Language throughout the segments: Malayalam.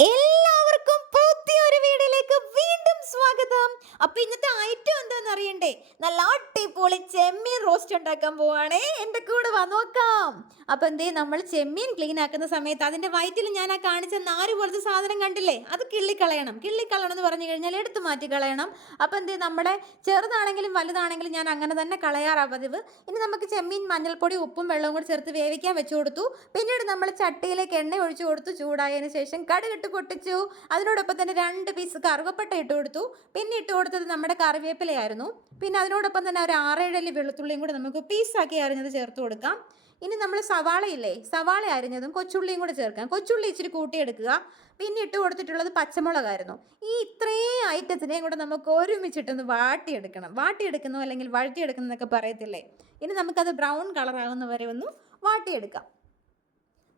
എല്ലാവർക്കും പുതിയൊരു വീഡിയോയിലേക്ക് വീണ്ടും സ്വാഗതം. അപ്പൊ ഇന്നത്തെ ഐറ്റം എന്താണെന്ന് അറിയണ്ടേ? നല്ല അടിപൊളി ചെമ്മീൻ റോസ്റ്റ് ഉണ്ടാക്കാൻ പോവാണേ. എന്റെ കൂടെ നോക്കാം. അപ്പൊ എന്തേ നമ്മൾ ചെമ്മീൻ ക്ലീൻ ആക്കുന്ന സമയത്ത് അതിന്റെ വയറ്റിൽ ഞാൻ ആ കാണിച്ച നാര് പോലത്തെ സാധനം കണ്ടില്ലേ? അത് കിള്ളിക്കളയണം. കിള്ളിക്കളയണം എന്ന് പറഞ്ഞു കഴിഞ്ഞാൽ എടുത്തു മാറ്റി കളയണം. അപ്പൊ എന്തേ നമ്മുടെ ചെറുതാണെങ്കിലും വലുതാണെങ്കിലും ഞാൻ അങ്ങനെ തന്നെ കളയാറാ പതിവ്. ഇനി നമുക്ക് ചെമ്മീൻ മഞ്ഞൾപ്പൊടി ഉപ്പും വെള്ളവും കൂടി ചേർത്ത് വേവിക്കാൻ വെച്ചു കൊടുത്തു. പിന്നീട് നമ്മൾ ചട്ടിയിലേക്ക് എണ്ണ ഒഴിച്ചു കൊടുത്തു. ചൂടായതിനു ശേഷം കടുകിട്ട് പൊട്ടിച്ചു. അതിനോടൊപ്പം തന്നെ രണ്ട് പീസ് കറുവപ്പട്ട ഇട്ട് കൊടുത്തു. പിന്നെ ഇട്ട് കൊടുത്തത് നമ്മുടെ കറിവേപ്പിലയായിരുന്നു. പിന്നെ അതിനോടൊപ്പം തന്നെ ഒരു ആറേഴല്ലി വെളുത്തുള്ളിയും കൂടെ നമുക്ക് പീസാക്കി അരിഞ്ഞത് ചേർത്ത് കൊടുക്കാം. ഇനി നമ്മൾ സവാളയില്ലേ സവാള അരിഞ്ഞതും കൊച്ചുള്ളിയും കൂടെ ചേർക്കാം. കൊച്ചുള്ളി ഇച്ചിരി കൂട്ടിയെടുക്കുക. പിന്നെ ഇട്ട് കൊടുത്തിട്ടുള്ളത് പച്ചമുളകായിരുന്നു. ഈ ഇത്രയും ഐറ്റത്തിനെയും കൂടെ നമുക്ക് ഒരുമിച്ചിട്ടൊന്ന് വാട്ടിയെടുക്കണം. വാട്ടിയെടുക്കുന്നു അല്ലെങ്കിൽ വഴറ്റിയെടുക്കുന്നതൊക്കെ പറയത്തില്ലേ? ഇനി നമുക്കത് ബ്രൗൺ കളറാകുന്ന വരെ ഒന്ന് വാട്ടിയെടുക്കാം.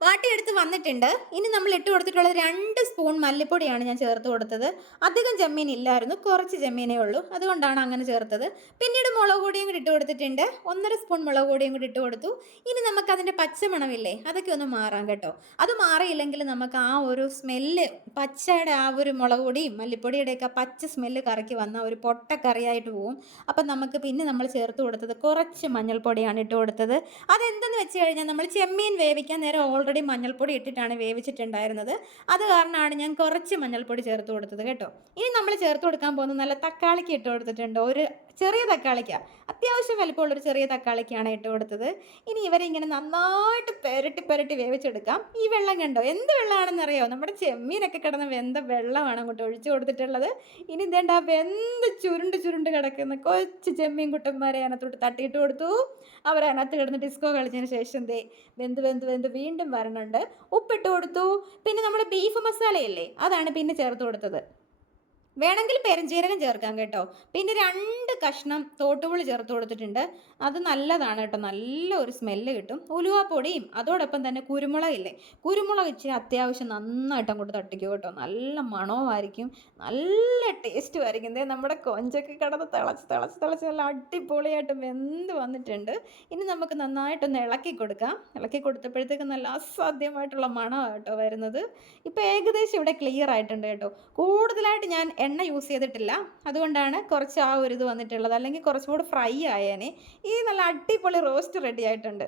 വാട്ടിയെടുത്ത് വന്നിട്ടുണ്ട്. ഇനി നമ്മൾ ഇട്ട് കൊടുത്തിട്ടുള്ള രണ്ട് സ്പൂൺ മല്ലിപ്പൊടിയാണ് ഞാൻ ചേർത്ത് കൊടുത്തത്. അധികം ചെമ്മീൻ ഇല്ലായിരുന്നു. കുറച്ച് ചെമ്മീനേ ഉള്ളൂ. അതുകൊണ്ടാണ് അങ്ങനെ ചേർത്തത്. പിന്നീട് മുളക് പൊടിയും കൂടി ഇട്ട് കൊടുത്തിട്ടുണ്ട്. ഒന്നര സ്പൂൺ മുളക് പൊടിയും കൂടി ഇട്ട് കൊടുത്തു. ഇനി നമുക്ക് അതിന്റെ പച്ചമണമില്ലേ അതൊക്കെ ഒന്ന് മാറാം കേട്ടോ. അത് മാറിയില്ലെങ്കിൽ നമുക്ക് ആ ഒരു സ്മെല്ല് പച്ചയുടെ ആ ഒരു മുളക് പൊടിയും മല്ലിപ്പൊടിയുടെയൊക്കെ പച്ച സ്മെല്ല് കറക്കി വന്ന ഒരു പൊട്ടക്കറിയായിട്ട് പോകും അപ്പം നമുക്ക് പിന്നെ നമ്മൾ ചേർത്ത് കൊടുത്തത് കുറച്ച് മഞ്ഞൾപ്പൊടിയാണ് ഇട്ട് കൊടുത്തത്. അതെന്തെന്ന് വെച്ച് കഴിഞ്ഞാൽ നമ്മൾ ചെമ്മീൻ വേവിക്കാൻ നേരം ഓൾറെഡി മഞ്ഞൾപ്പൊടി ഇട്ടിട്ടാണ് വേവിച്ചിട്ടുണ്ടായിരുന്നത്. അത് കാരണമാണ് ഞാൻ കുറച്ച് മഞ്ഞൾപ്പൊടി ചേർത്ത് കൊടുത്തത് കേട്ടോ. ഇനി നമ്മൾ ചേർത്ത് കൊടുക്കാൻ പോകുന്ന നല്ല തക്കാളിക്ക് ഇട്ട് കൊടുത്തിട്ടുണ്ട്. ഒരു ചെറിയ തക്കാളിക്ക. അത്യാവശ്യം വലിപ്പമുള്ളൊരു ചെറിയ തക്കാളിക്കാണ് ഇട്ട് കൊടുത്തത്. ഇനി ഇവരെ ഇങ്ങനെ നന്നായിട്ട് പെരട്ടി പെരട്ടി വേവിച്ചെടുക്കാം. ഈ വെള്ളം കണ്ടോ? എന്ത് വെള്ളമാണെന്നറിയോ? നമ്മുടെ ചെമ്മീനൊക്കെ കിടന്ന വെന്ത വെള്ളമാണ് അങ്ങോട്ട് ഒഴിച്ചു കൊടുത്തിട്ടുള്ളത്. ഇനി ഇതേണ്ട വെന്ത് ചുരുണ്ട് ചുരുണ്ട് കിടക്കുന്ന കൊച്ചു ചെമ്മീൻ കുട്ടന്മാരെ അതിനകത്തോട്ട് തട്ടിയിട്ട് കൊടുത്തു. അവരതിനകത്ത് കിടന്ന് ഡിസ്കോ കളിച്ചതിന് ശേഷം ദേ വെന്ത് വെന്ത് വെന്ത് വീണ്ടും വരണുണ്ട്. ഉപ്പിട്ട് കൊടുത്തു. പിന്നെ നമ്മൾ ബീഫ് മസാലയല്ലേ അതാണ് പിന്നെ ചേർത്ത് കൊടുത്തത്. വേണമെങ്കിൽ പെരഞ്ചീരകം ചേർക്കാം കേട്ടോ. പിന്നെ രണ്ട് കഷ്ണം തോട്ടുപുളി ചേർത്ത് കൊടുത്തിട്ടുണ്ട്. അത് നല്ലതാണ് കേട്ടോ. നല്ല ഒരു സ്മെല്ല് കിട്ടും. ഉലുവാപ്പൊടിയും അതോടൊപ്പം തന്നെ കുരുമുളകില്ലേ? കുരുമുളക് ഇച്ചിരി അത്യാവശ്യം നന്നായിട്ട് അങ്ങോട്ട് തട്ടിക്കും കേട്ടോ. നല്ല മണവുമായിരിക്കും. നല്ല ടേസ്റ്റ് ആയിരിക്കും നമ്മുടെ കൊഞ്ചൊക്കെ കിടന്ന് തിളച്ച് തിളച്ച് തിളച്ച് നല്ല അടിപൊളിയായിട്ട് വെന്ത് വന്നിട്ടുണ്ട്. ഇനി നമുക്ക് നന്നായിട്ടൊന്ന് ഇളക്കി കൊടുക്കാം. ഇളക്കി കൊടുത്തപ്പോഴത്തേക്ക് നല്ല അസാധ്യമായിട്ടുള്ള മണമാണ് കേട്ടോ വരുന്നത്. ഇപ്പോൾ ഏകദേശം ഇവിടെ ക്ലിയർ ആയിട്ടുണ്ട് കേട്ടോ. കൂടുതലായിട്ട് ഞാൻ എണ്ണ യൂസ് ചെയ്തിട്ടില്ല. അതുകൊണ്ടാണ് കുറച്ച് ആ ഒരു ഇത് വന്നിട്ടുള്ളത്. അല്ലെങ്കിൽ കുറച്ചും കൂടി ഫ്രൈ ആയേനെ. ഈ നല്ല അടിപൊളി റോസ്റ്റ് റെഡി ആയിട്ടുണ്ട്.